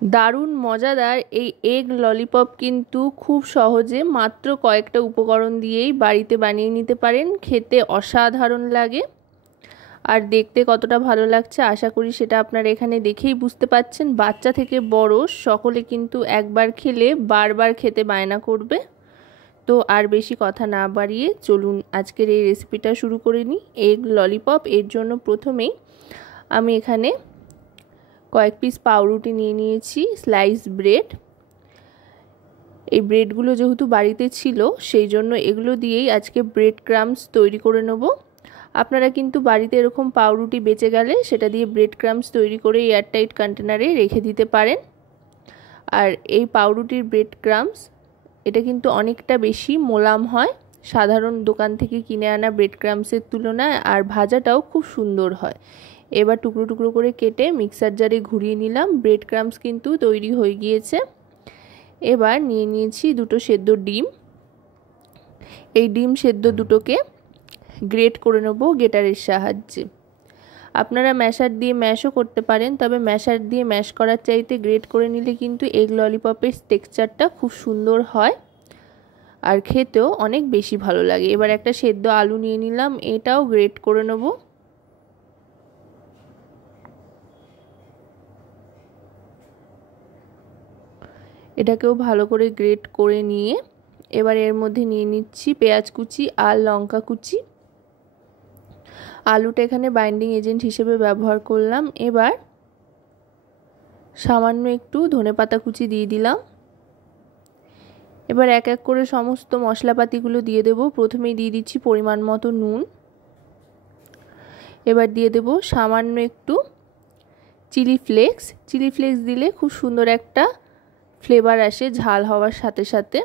দারুণ মজাদার এই এগ ললিপপ কিন্তু খুব সহজে মাত্র কয়েকটা উপকরণ দিয়েই বাড়িতে বানিয়ে নিতে পারেন। খেতে অসাধারণ লাগে আর দেখতে কতটা ভালো লাগছে আশা করি সেটা আপনারা এখানে দেখেই বুঝতে পাচ্ছেন। বাচ্চা থেকে বড় সকলে কিন্তু একবার খেলে বারবার খেতে বায়না করবে। তো আর বেশি কথা না বাড়িয়ে চলুন আজকের এই রেসিপিটা শুরু করে নিই। এগ ললিপপ এর জন্য প্রথমেই আমি এখানে কয়েক পিস পাউরুটি নিয়ে নিয়েছি, স্লাইস ব্রেড। এই ব্রেডগুলো যেহেতু বাড়িতে ছিল সেই জন্য এগুলো দিয়েই আজকে ব্রেড ক্রাম্বস তৈরি করে নেব। আপনারা কিন্তু বাড়িতে এরকম পাউরুটি বেঁচে গেলে সেটা দিয়ে ব্রেড ক্রাম্বস তৈরি করে এয়ারটাইট কন্টেনারে রেখে দিতে পারেন। আর এই পাউরুটির ব্রেড ক্রাম্বস এটা কিন্তু অনেকটা বেশি মোলাম হয় সাধারণ দোকান থেকে কিনে আনা ব্রেড ক্রাম্বসের তুলনায়, আর ভাজাটাও খুব সুন্দর হয়। এবার টুকরো টুকরো করে কেটে মিক্সার জারে ঘুরিয়ে নিলাম। ব্রেড ক্রাম্বস কিন্তু তৈরি হয়ে গিয়েছে। এবার নিয়ে নিয়েছি দুটো সেদ্ধ ডিম। এই ডিম সেদ্ধ দুটোকে গ্রেট করে নেব গ্রেটারের সাহায্যে। আপনারা ম্যাশার দিয়ে ম্যাশও করতে পারেন, তবে ম্যাশার দিয়ে ম্যাশ করার চাইতে গ্রেট করে নিলে কিন্তু এগ ললিপপের টেক্সচারটা খুব সুন্দর হয় আর খেতেও অনেক বেশি ভালো লাগে। এবার একটা সেদ্ধ আলু নিয়ে নিলাম, এটাও গ্রেট করে নেব। এটাকেও ভালো করে গ্রেট করে নিয়ে এবার এর মধ্যে নিয়ে নিচ্ছি পেঁয়াজ কুচি আর লঙ্কা কুচি। আলুটা এখানে বাইন্ডিং এজেন্ট হিসেবে ব্যবহার করলাম। এবার সামান্য একটু ধনেপাতা কুচি দিয়ে দিলাম। এবার এক এক করে সমস্ত মশলাপাতিগুলো দিয়ে দেব। প্রথমেই দিয়ে দিচ্ছি পরিমাণ মতো নুন। এবার দিয়ে দেব সামান্য একটু চিলি ফ্লেক্স। চিলি ফ্লেক্স দিলে খুব সুন্দর একটা ফ্লেভার আসে ঝাল হওয়ার সাথে সাথে।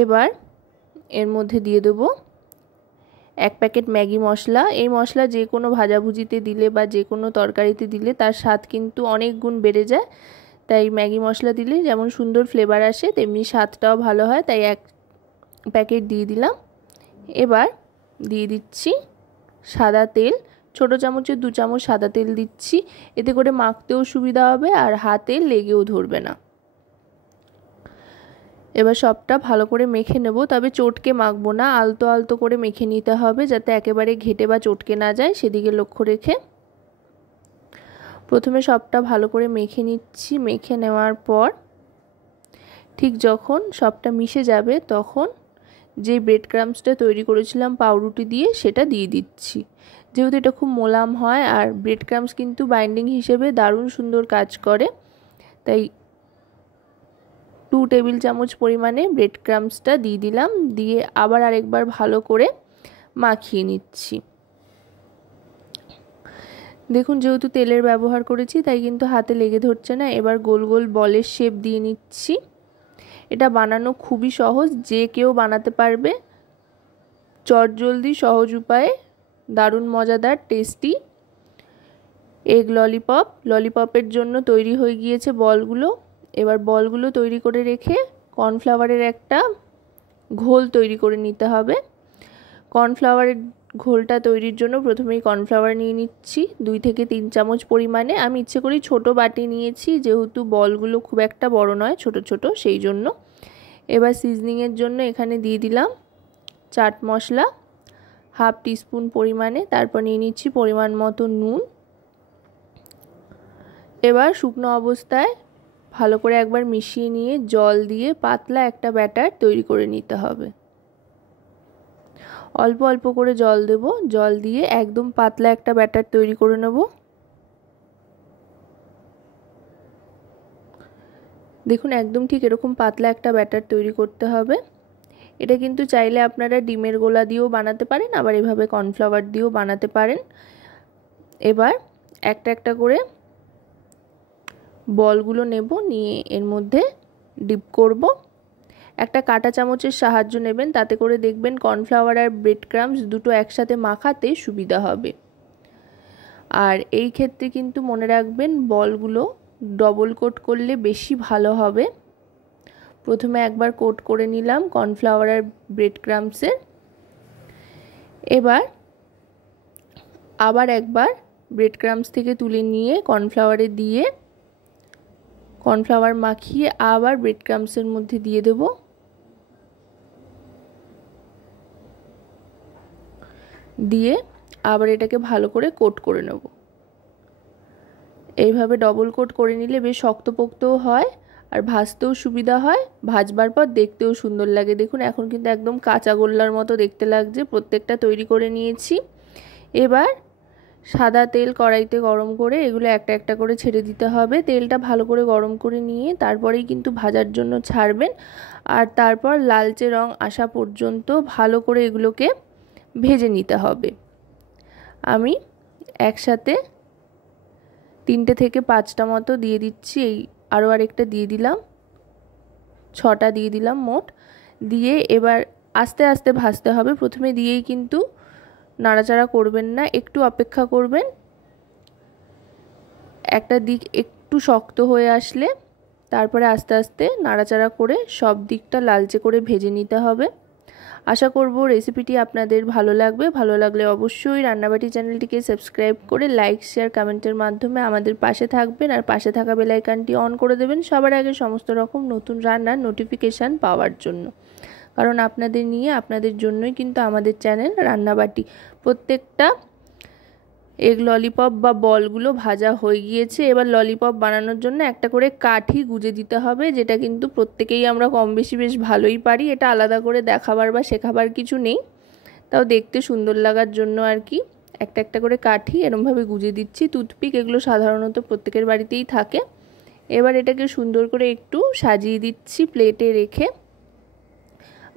এবার এর মধ্যে দিয়ে দেব এক প্যাকেট ম্যাগি মশলা। এই মশলা যে কোনো ভাজাভুজিতে দিলে বা যে কোনো তরকারিতে দিলে তার স্বাদ কিন্তু অনেক গুণ বেড়ে যায়। তাই ম্যাগি মশলা দিলে যেমন সুন্দর ফ্লেভার আসে তেমনি স্বাদটাও ভালো হয়, তাই এক প্যাকেট দিয়ে দিলাম। এবার দিয়ে দিচ্ছি সাদা তেল। ছোটো চামচের 2 চামচ সাদা তেল দিচ্ছি, এতে করে মাখতেও সুবিধা হবে আর হাতে লেগেও ধরবে না। এবার সবটা ভালো করে মেখে নেব, তবে চটকে মাখবো না, আলতো আলতো করে মেখে নিতে হবে যাতে একেবারে ঘেটে বা চটকে না যায়, সেদিকে লক্ষ্য রেখে প্রথমে সবটা ভালো করে মেখে নিচ্ছি। মেখে নেওয়ার পর ঠিক যখন সবটা মিশে যাবে তখন যে ব্রেড ক্রাম্বসটা তৈরি করেছিলাম পাউরুটি দিয়ে সেটা দিয়ে দিচ্ছি। যেহেতু এটা খুব মোলাম হয় আর ব্রেড ক্রাম্বস কিন্তু বাইন্ডিং হিসেবে দারুণ সুন্দর কাজ করে, তাই 2 টেবিল চামচ পরিমাণে ব্রেড ক্রাম্বসটা দিয়ে দিলাম। দিয়ে আবার আরেকবার ভালো করে মাখিয়ে নিচ্ছি। দেখুন যেহেতু তেলের ব্যবহার করেছি তাই কিন্তু হাতে লেগে ধরছে না। এবার গোল গোল বলের শেপ দিয়ে নিচ্ছি। এটা বানানো খুবই সহজ, যে কেউ বানাতে পারবে। চটজলদি সহজ উপায়ে দারুণ মজাদার টেস্টি এগ ললিপপ। ললিপপের জন্য তৈরি হয়ে গিয়েছে বলগুলো। এবার বলগুলো তৈরি করে রেখে কর্নফ্লাওয়ারের একটা ঘোল তৈরি করে নিতে হবে। কর্নফ্লাওয়ারের ঘোলটা তৈরির জন্য প্রথমেই কর্নফ্লাওয়ার নিয়ে নিচ্ছি 2 থেকে 3 চামচ পরিমাণে। আমি ইচ্ছে করেই ছোটো বাটি নিয়েছি যেহেতু বলগুলো খুব একটা বড় নয়, ছোট ছোট, সেই জন্য। এবার সিজনিংয়ের জন্য এখানে দিয়ে দিলাম চাট মশলা 1/2 টিস্পুন পরিমাণে। তারপর নিয়ে নিচ্ছি পরিমাণ মতো নুন। এবার শুকনো অবস্থায় ভালো করে একবার মিশিয়ে নিয়ে জল দিয়ে পাতলা একটা ব্যাটার তৈরি করে নিতে হবে। অল্প অল্প করে জল দেব, জল দিয়ে একদম পাতলা একটা ব্যাটার তৈরি করে নেব। দেখুন একদম ঠিক এরকম পাতলা একটা ব্যাটার তৈরি করতে হবে। এটা কিন্তু চাইলে আপনারা ডিমের গোলা দিয়েও বানাতে পারেন, আবার এভাবে কর্নফ্লাওয়ার দিয়েও বানাতে পারেন। এবার একটা একটা করে বলগুলো নেব, নিয়ে এর মধ্যে ডিপ করব। একটা কাঁটা চামচের সাহায্য নেবেন, তাতে করে দেখবেন কর্নফ্লাওয়ার আর ব্রেড ক্রাম্বস দুটো একসাথে মাখাতে সুবিধা হবে। আর এই ক্ষেত্রে কিন্তু মনে রাখবেন বলগুলো ডবল কোট করলে বেশি ভালো হবে। প্রথমে একবার কোট করে নিলাম কর্নফ্লাওয়ার আর ব্রেড ক্রাম্বসের। এবার আবার একবার ব্রেড ক্রাম্বস থেকে তুলে নিয়ে কর্নফ্লাওয়ারে দিয়ে কর্নফ্লাওয়ার মাখিয়ে আবার ব্রেড ক্রাম্বসের মধ্যে দিয়ে দেব। দিয়ে আবার এটাকে ভালো করে কোট করে নেব। এইভাবে ডবল কোট করে নিলে বেশ শক্তপোক্তও হয় আর ভাজতেও সুবিধা হয়, ভাজবার পর দেখতেও সুন্দর লাগে। দেখুন এখন কিন্তু একদম কাঁচা গোল্লার মতো দেখতে লাগছে। প্রত্যেকটা তৈরি করে নিয়েছি। এবার সাদা তেল কড়াইতে গরম করে এগুলো একটা একটা করে ছেড়ে দিতে হবে। তেলটা ভালো করে গরম করে নিয়ে তারপরেই কিন্তু ভাজার জন্য ছাড়বেন। আর তারপর লালচে রং আসা পর্যন্ত ভালো করে এগুলোকে ভেজে নিতে হবে। আমি একসাথে 3টে থেকে 5টা মতো দিয়ে দিচ্ছি। এই আরও আরেকটা দিয়ে দিলাম, 6টা দিয়ে দিলাম মোট। দিয়ে এবার আস্তে আস্তে ভাজতে হবে। প্রথমে দিয়েই কিন্তু নাড়াচাড়া করবেন না, একটু অপেক্ষা করবেন। একটা দিক একটু শক্ত হয়ে আসলে তারপরে আস্তে আস্তে নাড়াচাড়া করে সব দিকটা লালচে করে ভেজে নিতে হবে। আশা করব রেসিপিটি আপনাদের ভালো লাগবে। ভালো লাগলে অবশ্যই রান্নাবাটি চ্যানেলটিকে সাবস্ক্রাইব করে লাইক শেয়ার কমেন্টের মাধ্যমে আমাদের পাশে থাকবেন আর পাশে থাকা বেল আইকনটি অন করে দেবেন সবার আগে সমস্ত রকম নতুন রান্নার নোটিফিকেশান পাওয়ার জন্য। কারণ আপনাদের নিয়ে আপনাদের জন্যই কিন্তু আমাদের চ্যানেল রান্নাবাটি। প্রত্যেকটা এগ ললিপপ বা বলগুলো ভাজা হয়ে গিয়েছে। এবার ললিপপ বানানোর জন্য একটা করে কাঠি গুজে দিতে হবে, যেটা কিন্তু প্রত্যেকেই আমরা কম বেশি বেশ ভালোই পারি। এটা আলাদা করে দেখাবার বা শেখাবার কিছু নেই, তাও দেখতে সুন্দর লাগার জন্য আর কি একটা একটা করে কাঠি এরমভাবে গুজে দিচ্ছি। টুথপিক এগুলো সাধারণত প্রত্যেকের বাড়িতেই থাকে। এবার এটাকে সুন্দর করে একটু সাজিয়ে দিচ্ছি প্লেটে রেখে।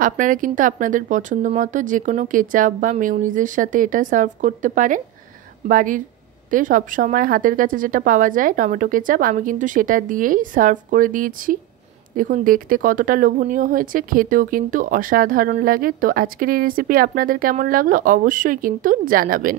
আপনারা কিন্তু আপনাদের পছন্দ মতো যে কোনো কেচাপ বা মেয়োনিজের সাথে এটা সার্ভ করতে পারেন। বাড়িতে সব সময় হাতের কাছে যেটা পাওয়া যায় টমেটো কেচাপ, আমি কিন্তু সেটা দিয়েই সার্ভ করে দিয়েছি। দেখুন দেখতে কতটা লোভনীয় হয়েছে, খেতেও কিন্তু অসাধারণ লাগে। তো আজকের এই রেসিপি আপনাদের কেমন লাগলো অবশ্যই কিন্তু জানাবেন।